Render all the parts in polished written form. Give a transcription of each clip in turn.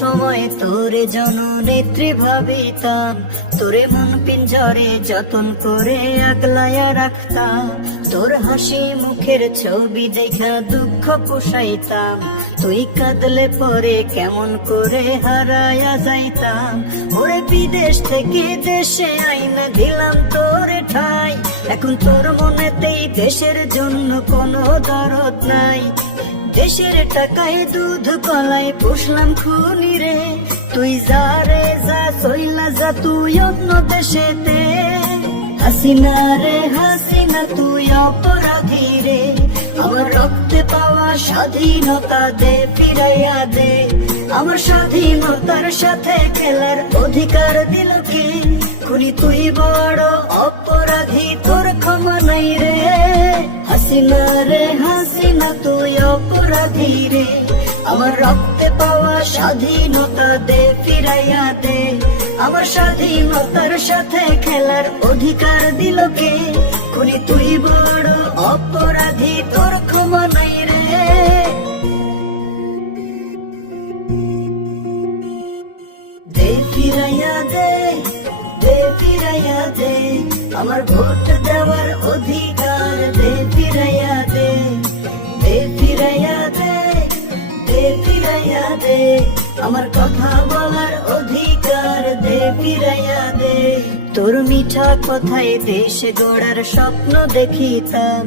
সময় তোরে জননেত্রী ভাবিতাম, তোরে মন পিঞ্জরে যতন করে আগলায়া রাখতাম। তোর হাসি মুখের ছবি দেখা দুঃখ পোষাইতাম, তুই কাঁদলে পরে কেমন করে হারায়া যাইতাম। ওরে বিদেশ থেকে দেশে আইনা দিলাম তোরে ঠাই, এখন তোর মনেতেই দেশের জন্য কোনো দরদ নাই। দেশের টাকায় দুধ কলাই পুষলাম খুনি রে, তুই যা রে যা চইলা যা তুই অন্য দেশেতে। হাসিনা রে হাসিনা তুই অপরাধী রে, আমার রক্তে পাওয়া স্বাধীনতা দে ফিরাইয়া দে। আমার স্বাধীনতার সাথে খেলার অধিকার দিল কে? খুনি তুই বড় অপরাধী, তোর ক্ষমা নাই রে। হাসিনা রে হাসিনা তুই অপরাধী রে, আমার রক্তে পাওয়া স্বাধীনতা দে ফিরাইয়া দে। আমার স্বাধীনতার সাথে খেলার অধিকার দিল কে? খুনি তুই বড় অপরাধী, তোর ক্ষমা নাই রে। দে ফিরাইয়া দে, দে ফিরাইয়া দে, আমার ভোট দেওয়ার অধিকার দে ফিরাইয়া দে। দে ফিরাইয়া দে, দে ফিরাইয়া দে, আমার কথা বলার অধিকার দে ফিরাইয়া দে। তোর মিঠা কথায় দেশ গড়ার স্বপ্ন দেখিতাম,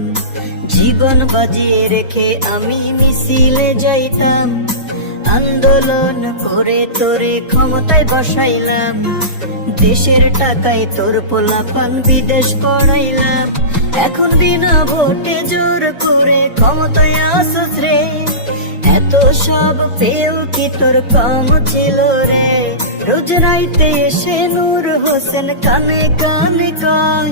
জীবন বাজিয়ে রেখে আমি মিছিলে যাইতাম। আন্দোলন করে তোরে ক্ষমতায় বসাইলাম, দেশের টাকায় তোর পোলাপান বিদেশ করাইলাম। এখন বিনা ভোটে জোর করে ক্ষমতায় আসছ রে, এত সব পেও কি তোর কম ছিল রে? রোজ রাইতে এসে নূর হোসেন কানে কানে কয়,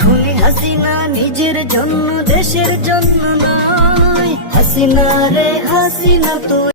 খুনি হাসিনা নিজের জন্য দেশের জন্য নয়। হাসিনা রে হাসিনা তুই